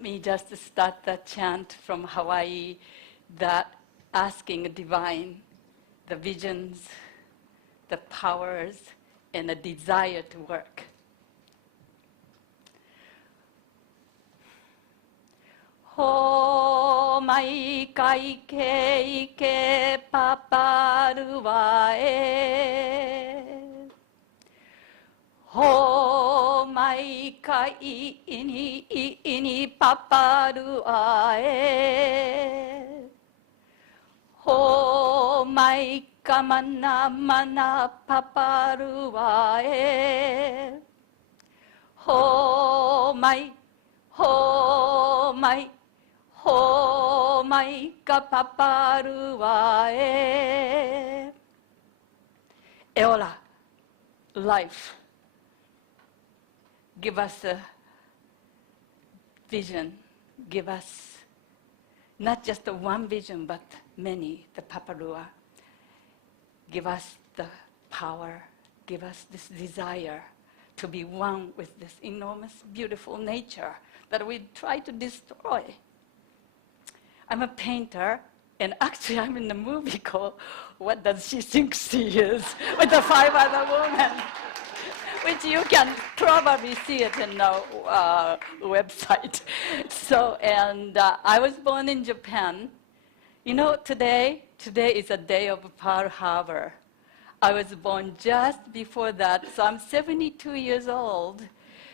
let me just start the chant from Hawaii, that asking divine, the visions, the powers, and the desire to work. Ho mai kai ke ike paparua e. Ho mai kai ini paparua e. Ho mai ka mana paparua e. Ho mai ka paparua e. Eola, life, give us a vision, give us not just the one vision, but many, the paparua. Give us the power, give us this desire to be one with this enormous, beautiful nature that we try to destroy. I'm a painter, and actually I'm in a movie called What Does She Think She Is? With the 5 other women, which you can probably see it in the website. So, and I was born in Japan. You know, today is a day of Pearl Harbor. I was born just before that, so I'm 72 years old.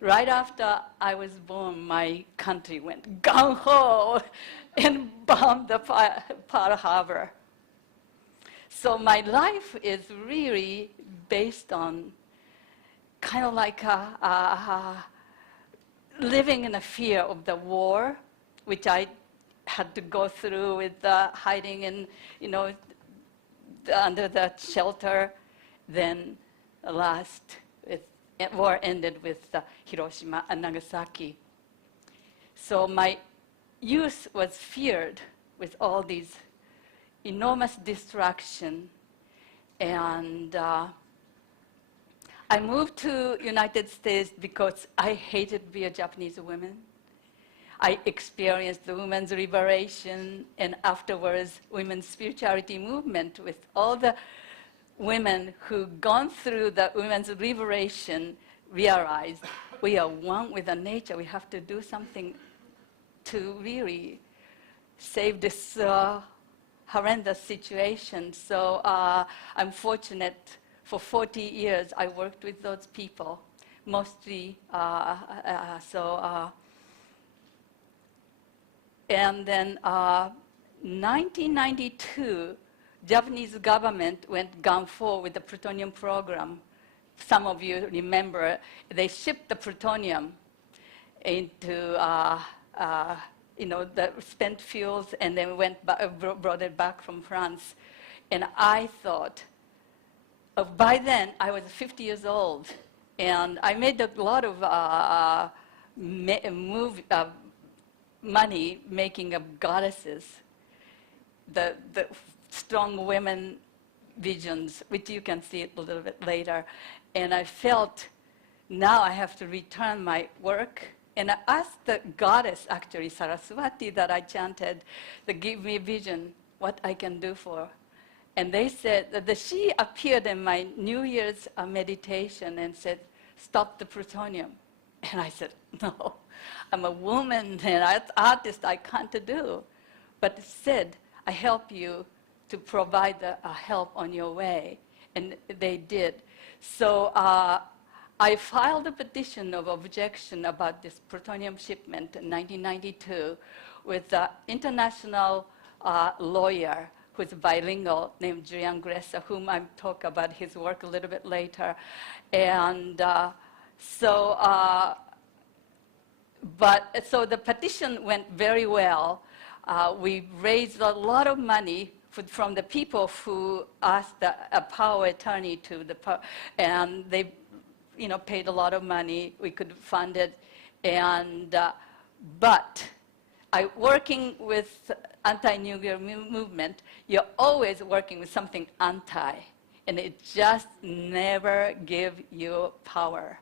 Right after I was born, my country went gung-ho and bombed the Pearl Harbor. So my life is really based on kind of like living in a fear of the war, which I had to go through with hiding in, under the shelter. Then last, war ended with Hiroshima and Nagasaki. So my youth was feared with all these enormous destruction. And I moved to United States because I hated being a Japanese woman. I experienced the women's liberation and afterwards women's spirituality movement with all the women who gone through the women's liberation realized we are one with the nature. We have to do something to really save this horrendous situation. So I'm fortunate. For 40 years, I worked with those people, mostly. And then 1992, Japanese government went gung-ho with the plutonium program. Some of you remember, they shipped the plutonium into the spent fuels, and then brought it back from France. And I thought, by then I was 50 years old, and I made a lot of money making of goddesses, the strong women visions, which you can see a little bit later. And I felt now I have to return my work. And I asked the goddess, actually, Saraswati, that I chanted, to give me a vision, what I can do for. And they said that she appeared in my New Year's meditation and said, stop the plutonium. And I said, no, I'm a woman and an artist, I can't do. But it said, I help you to provide help on your way. And they did. So I filed a petition of objection about this plutonium shipment in 1992 with an international lawyer who's bilingual named Julian Gressa, whom I'll talk about his work a little bit later. And so the petition went very well. We raised a lot of money from the people who asked a power attorney to and they paid a lot of money. We could fund it. And, but working with anti-nuclear movement, you're always working with something anti, and it just never gives you power.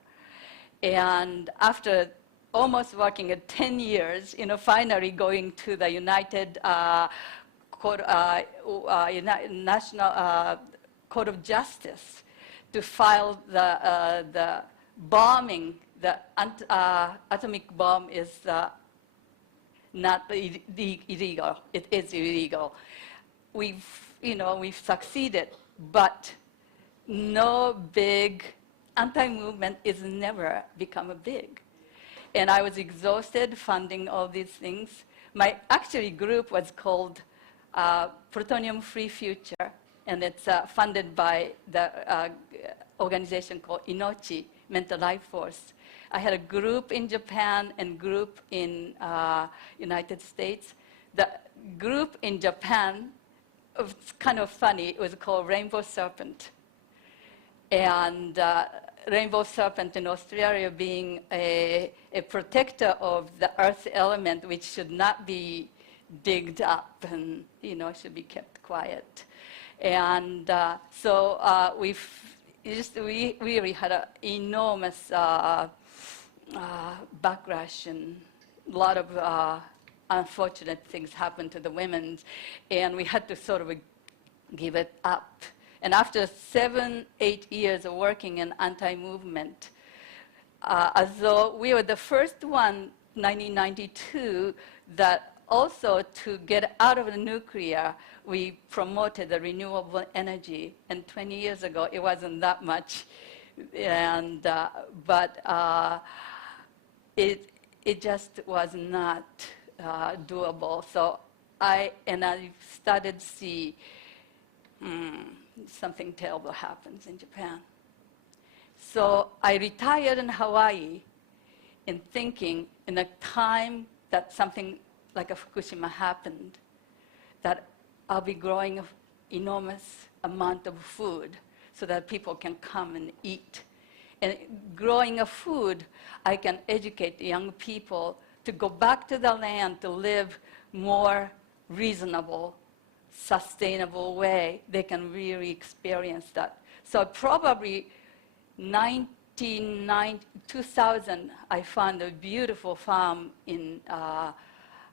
And after almost working at 10 years, finally going to the United National Court of Justice to file the bombing. The atomic bomb is not illegal. It is illegal. We've succeeded, but no big anti-movement is never become a big. And I was exhausted funding all these things. My actually group was called Plutonium Free Future, and it's funded by the organization called Inochi, Mental Life Force. I had a group in Japan and group in United States. The group in Japan, it was kind of funny, it was called Rainbow Serpent. And Rainbow Serpent in Australia being a protector of the earth element, which should not be digged up and, should be kept quiet. And so we really had an enormous backlash, and a lot of unfortunate things happened to the women, and we had to sort of give it up. And after 7-8 years of working in anti-movement, as though we were the first one, 1992, that also to get out of the nuclear, we promoted the renewable energy. And 20 years ago, it wasn't that much, and but it just was not doable. So I started to see something terrible happens in Japan. So I retired in Hawaii in thinking in a time that something like a Fukushima happened, that I'll be growing an enormous amount of food so that people can come and eat. And growing a food, I can educate young people to go back to the land to live more reasonable, sustainable way. They can really experience that. So probably 2000, I found a beautiful farm in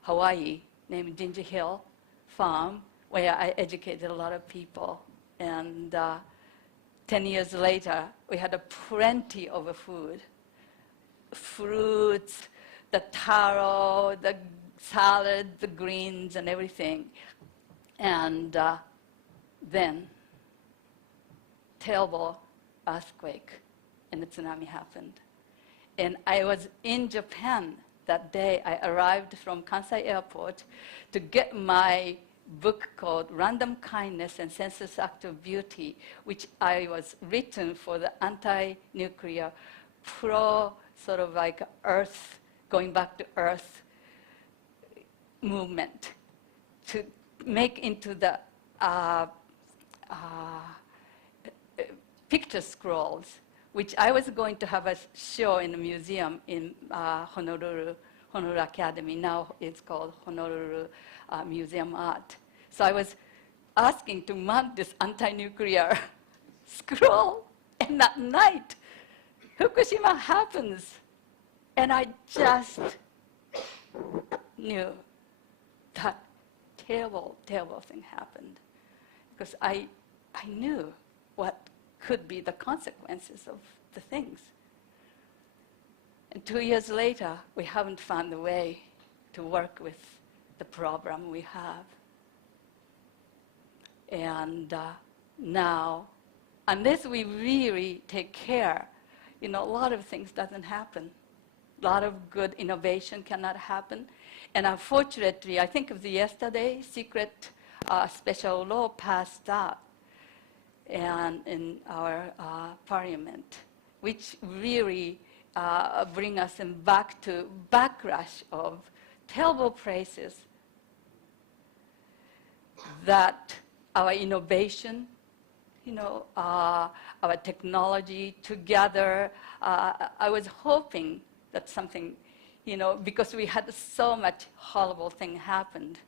Hawaii named Ginger Hill Farm, where I educated a lot of people. And 10 years later, we had plenty of food, fruits, the taro, the salad, the greens, and everything. And then, terrible earthquake and the tsunami happened. And I was in Japan that day. I arrived from Kansai Airport to get my book called Random Kindness and Senseless Act of Beauty, which I was written for the anti-nuclear, sort of like earth, going back to earth movement, to make into the picture scrolls, which I was going to have a show in a museum in Honolulu Academy. Now it's called Honolulu Museum Art. So I was asking to mount this anti-nuclear scroll, and at night, Fukushima happens. And I just knew that terrible, terrible thing happened, because I knew what could be the consequences of the things. And 2 years later, we haven't found a way to work with the problem we have. And now, unless we really take care, a lot of things doesn't happen. A lot of good innovation cannot happen. And unfortunately, I think it was yesterday, secret special law passed out and in our parliament, which really bring us back to backlash of terrible places that our innovation, our technology together. I was hoping that something, because we had so much horrible thing happened,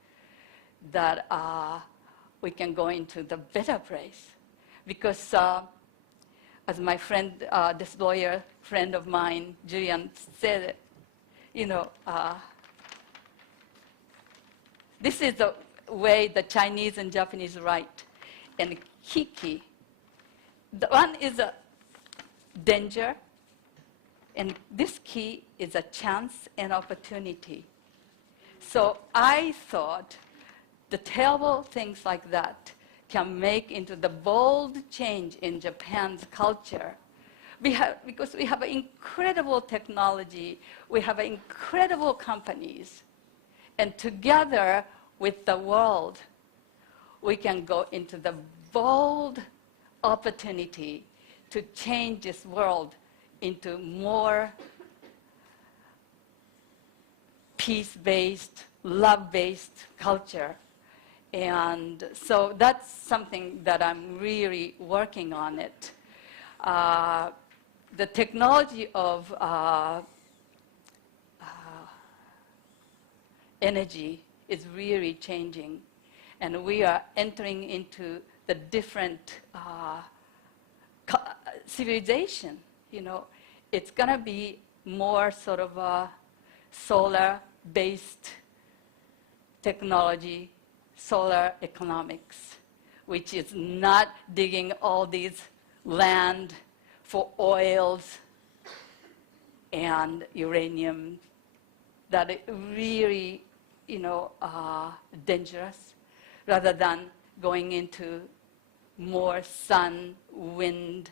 that we can go into the better place. Because as my friend, this lawyer friend of mine, Julian, said, this is the way the Chinese and Japanese write. And hiki, the one is a danger, and this ki is a chance and opportunity. So I thought the terrible things like that can make into the bold change in Japan's culture. Because we have incredible technology, we have incredible companies, and together with the world, we can go into the bold opportunity to change this world into more peace-based, love-based culture. And so that's something that I'm really working on it. The technology of energy is really changing, and we are entering into the different civilization. It's going to be more sort of a solar-based technology, solar economics, which is not digging all these land for oils and uranium that is really, dangerous, rather than going into more sun, wind,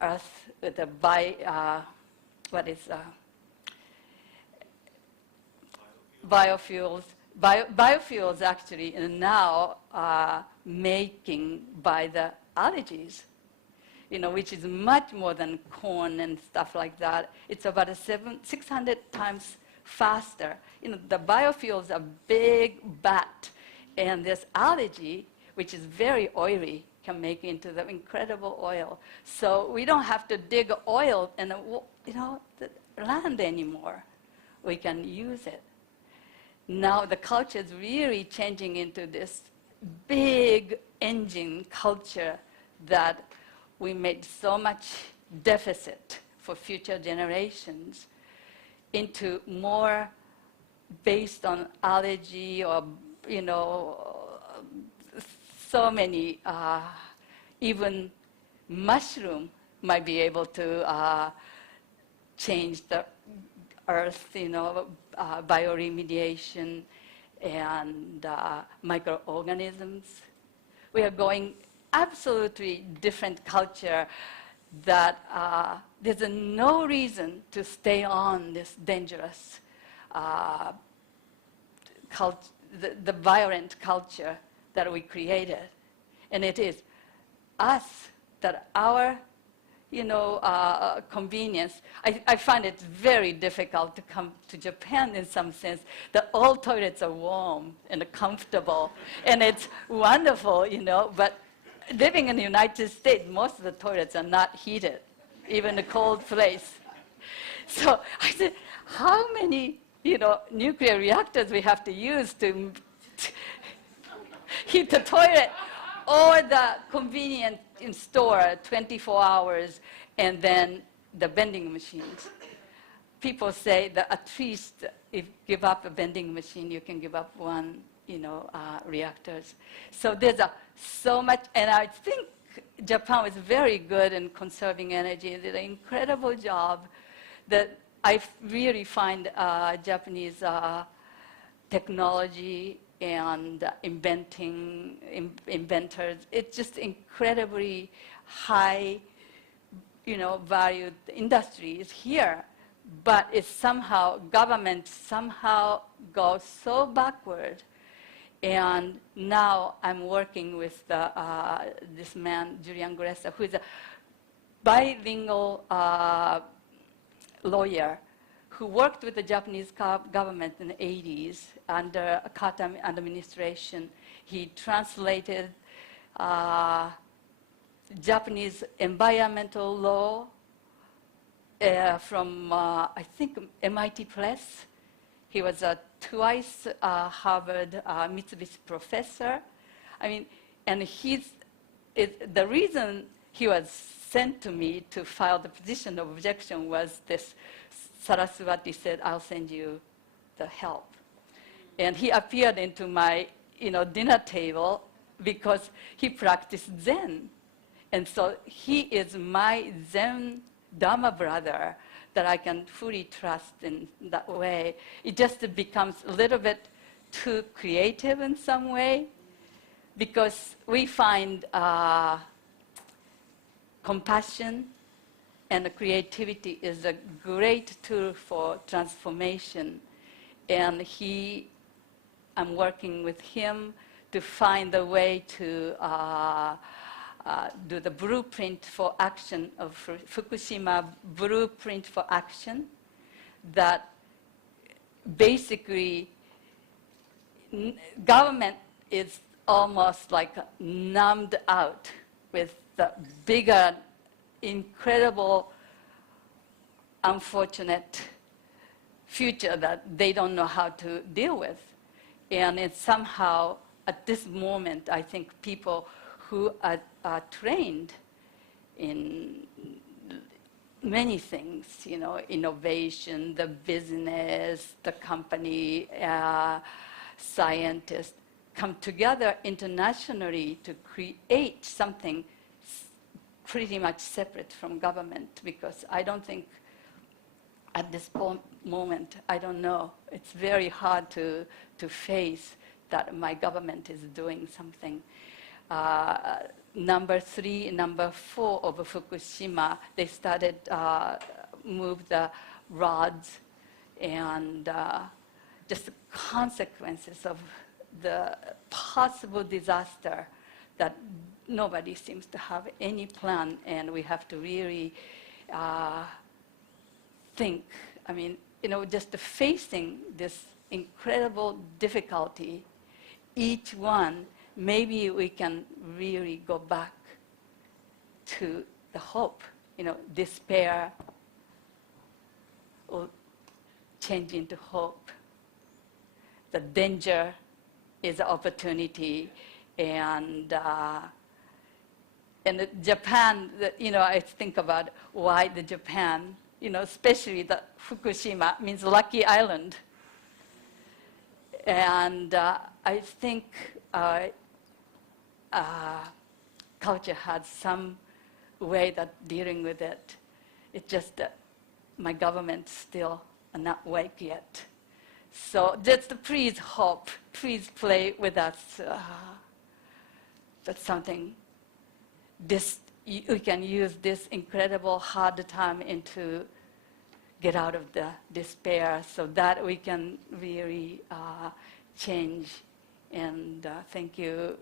earth, the biofuels. Biofuels actually now are making by the allergies, which is much more than corn and stuff like that. It's about 600 times faster. The biofuels are big bat, and this algae, which is very oily, can make into the incredible oil. So we don't have to dig oil in the land anymore. We can use it. Now the culture is really changing into this big engine culture that we made so much deficit for future generations into more based on allergy or, so many, even mushroom might be able to change the earth, bioremediation and microorganisms. We are going absolutely different culture that there's no reason to stay on this dangerous the violent culture that we created. And it is us that our convenience. I find it very difficult to come to Japan in some sense. The all toilets are warm and comfortable, and it's wonderful, but living in the United States, most of the toilets are not heated, even a cold place. So I said, how many, nuclear reactors we have to use to heat the toilet, or the convenient in store 24 hours, and then the vending machines. People say that at least if you give up a vending machine, you can give up one, reactors. So there's so much, and I think Japan is very good in conserving energy. They did an incredible job that I really find Japanese technology and inventors, it's just incredibly high, valued industries here. But it's somehow, government somehow goes so backward. And now I'm working with this man, Julian Gressa, who is a bilingual lawyer who worked with the Japanese government in the 80s under a Carter administration. He translated Japanese environmental law from, I think, MIT Press. He was a twice Harvard Mitsubishi professor. I mean, and the reason he was sent to me to file the petition of objection was this Saraswati said, I'll send you the help. And he appeared into my dinner table because he practiced Zen. And so he is my Zen Dharma brother that I can fully trust in that way. It just becomes a little bit too creative in some way because we find compassion and creativity is a great tool for transformation. And I'm working with him to find a way to do the blueprint for action of Fukushima blueprint for action that basically government is almost like numbed out with the bigger, incredible, unfortunate future that they don't know how to deal with. And it's somehow, at this moment, I think people who are trained in many things, innovation, the business, the company, scientists, come together internationally to create something pretty much separate from government, because I don't think at this moment, I don't know, it's very hard to face that my government is doing something. Number 3, number 4 of Fukushima, they started move the rods and just the consequences of the possible disaster that nobody seems to have any plan, and we have to really think. I mean, just facing this incredible difficulty, each one, maybe we can really go back to the hope. Despair will change into hope. The danger is an opportunity, and Japan, I think about why the Japan, especially the Fukushima means lucky island. And I think culture had some way that dealing with it. It's just that my government still are not awake yet. So just please hope, please play with us. That's something, we can use this incredible hard time into get out of the despair so that we can really change. And thank you.